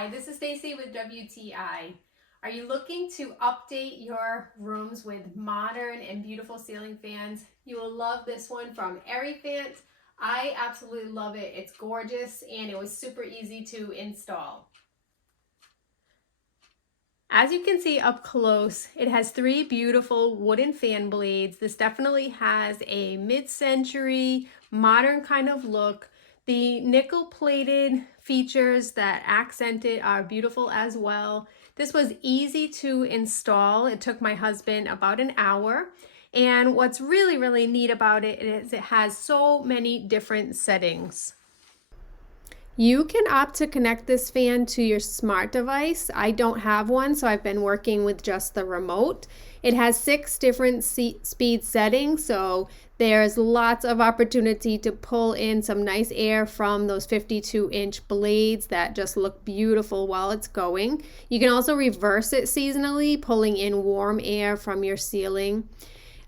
Hi, this is Stacy with WTI. Are you looking to update your rooms with modern and beautiful ceiling fans? You will love this one from AIRYPHANT. I absolutely love it. It's gorgeous and it was super easy to install. As you can see up close, it has three beautiful wooden fan blades. This definitely has a mid-century modern kind of look. The nickel-plated features that accent it are beautiful as well. This was easy to install. It took my husband about an hour. And what's really neat about it is it has so many different settings. You can opt to connect this fan to your smart device. I don't have one, so I've been working with just the remote. It has 6 different speed settings, so there's lots of opportunity to pull in some nice air from those 52-inch blades that just look beautiful while it's going. You can also reverse it seasonally, pulling in warm air from your ceiling.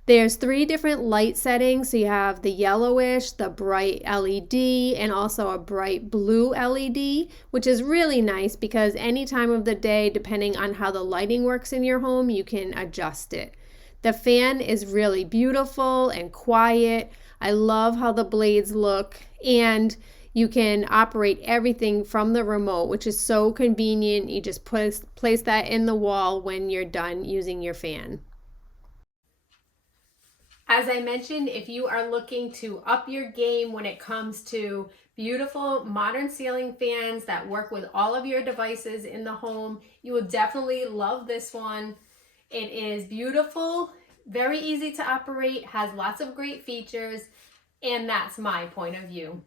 There's 3 different light settings. So you have the yellowish, the bright LED, and also a bright blue LED, which is really nice because any time of the day, depending on how the lighting works in your home, you can adjust it. The fan is really beautiful and quiet. I love how the blades look, and you can operate everything from the remote, which is so convenient. You just place that in the wall when you're done using your fan. As I mentioned, if you are looking to up your game when it comes to beautiful modern ceiling fans that work with all of your devices in the home, you will definitely love this one. It is beautiful, very easy to operate, has lots of great features, and that's my point of view.